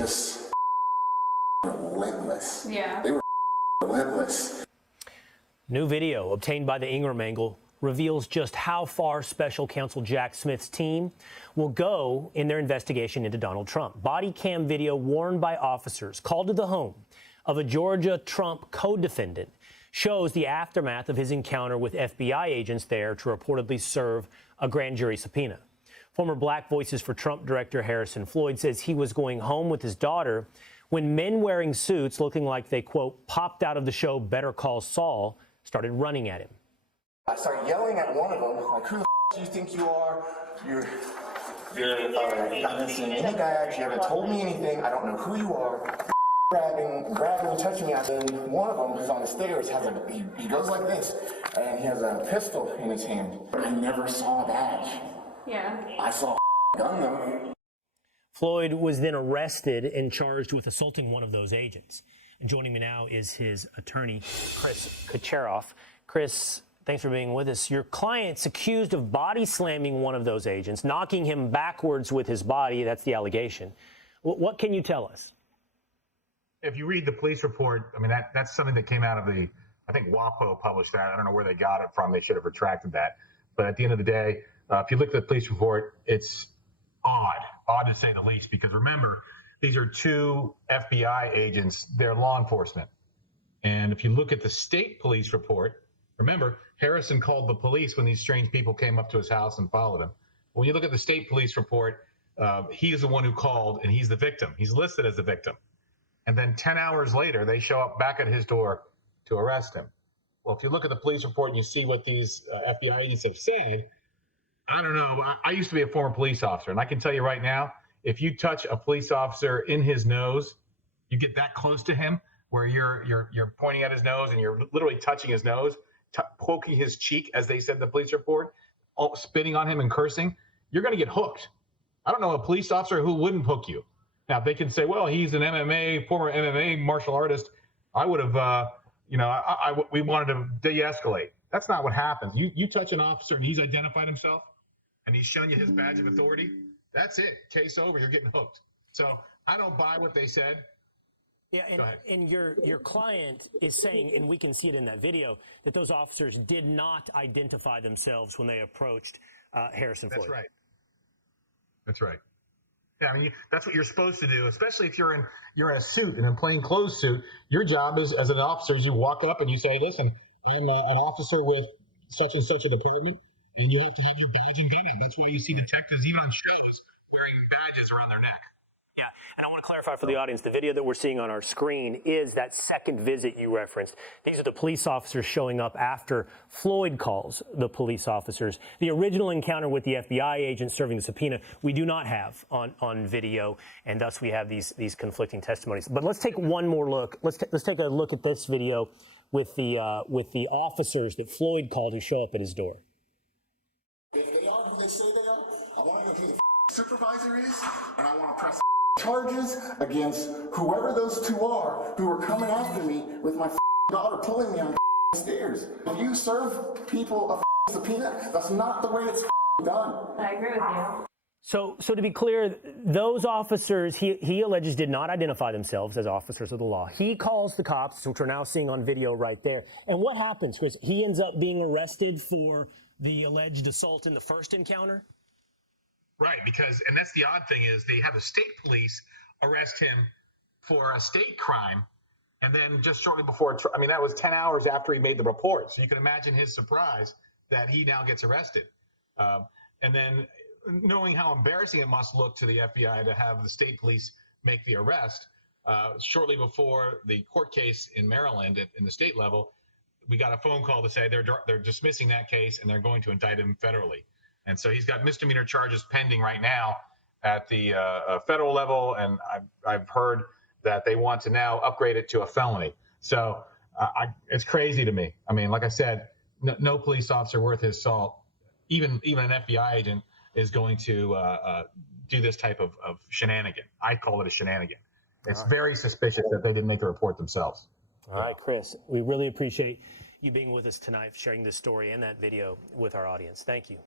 just relentless. Yeah. They were relentless. New video obtained by the Ingram angle reveals just how far Special Counsel Jack Smith's team will go in their investigation into Donald Trump. Body cam video worn by officers called to the home of a Georgia Trump co-defendant shows the aftermath of his encounter with FBI agents there to reportedly serve a grand jury subpoena. Former Black Voices for Trump director Harrison Floyd says he was going home with his daughter when men wearing suits looking like they, quote, popped out of the show Better Call Saul started running at him. I started yelling at one of them, like, who the do you think you are? You haven't seen any badge, you haven't told me anything, I don't know who you are. Grabbing, touching me. And then one of them who's on the stairs has he goes like this, and he has a pistol in his hand. I never saw a badge. Yeah. I saw a gun though. Floyd was then arrested and charged with assaulting one of those agents. And joining me now is his attorney, Chris Kucheroff. Chris, thanks for being with us. Your client's accused of body slamming one of those agents, knocking him backwards with his body. That's the allegation. What can you tell us? If you read the police report, I mean, that's something that came out of I think WAPO published that. I don't know where they got it from. They should have retracted that. But at the end of the day, if you look at the police report, it's odd to say the least, because remember, these are two FBI agents. They're law enforcement. And if you look at the state police report, remember, Harrison called the police when these strange people came up to his house and followed him. When you look at the state police report, he's the one who called, and he's the victim. He's listed as the victim. And then 10 hours later, they show up back at his door to arrest him. Well, if you look at the police report and you see what these FBI agents have said, I don't know. I used to be a former police officer, and I can tell you right now, if you touch a police officer in his nose, you get that close to him where you're pointing at his nose and you're literally touching his nose, poking his cheek, as they said in the police report, spitting on him and cursing, you're going to get hooked. I don't know a police officer who wouldn't hook you. Now, they can say, well, he's an former MMA martial artist. I would have, we wanted to de-escalate. That's not what happens. You touch an officer and he's identified himself and he's shown you his badge of authority. That's it. Case over. You're getting hooked. So I don't buy what they said. Yeah, and your client is saying, and we can see it in that video, that those officers did not identify themselves when they approached Harrison Floyd. That's right. That's right. Yeah, I mean, that's what you're supposed to do, especially if you're in a suit, in a plain clothes suit. Your job is, as an officer, is you walk up and you say, listen, I'm an officer with such and such a department, and you have to have your badge and gun out. That's why you see detectives, even on shows, wearing badges around their neck. Yeah, and I want to clarify for the audience, the video that we're seeing on our screen is that second visit you referenced. These are the police officers showing up after Floyd calls the police officers. The original encounter with the FBI agent serving the subpoena, we do not have on video, and thus we have these conflicting testimonies. But let's take one more look. Let's take a look at this video with the officers that Floyd called who show up at his door. If they are who they say they are, I want to know who the supervisor is, and I want to press charges against whoever those two are who are coming after me with my daughter pulling me on the stairs. If you serve people a subpoena, that's not the way it's done. I agree with you. So to be clear, those officers, he alleges, did not identify themselves as officers of the law. He calls the cops, which we're now seeing on video right there. And what happens, Chris? He ends up being arrested for the alleged assault in the first encounter? Right, and that's the odd thing is they have the state police arrest him for a state crime, and then just shortly before, that was 10 hours after he made the report. So you can imagine his surprise that he now gets arrested. And then knowing how embarrassing it must look to the FBI to have the state police make the arrest, shortly before the court case in Maryland in the state level, we got a phone call to say they're dismissing that case and they're going to indict him federally. And so he's got misdemeanor charges pending right now at the federal level, and I've heard that they want to now upgrade it to a felony. So it's crazy to me. I mean, like I said, no police officer worth his salt, even an FBI agent, is going to do this type of shenanigan. I call it a shenanigan. It's very suspicious that they didn't make the report themselves. All right, Chris, we really appreciate you being with us tonight, sharing this story and that video with our audience. Thank you.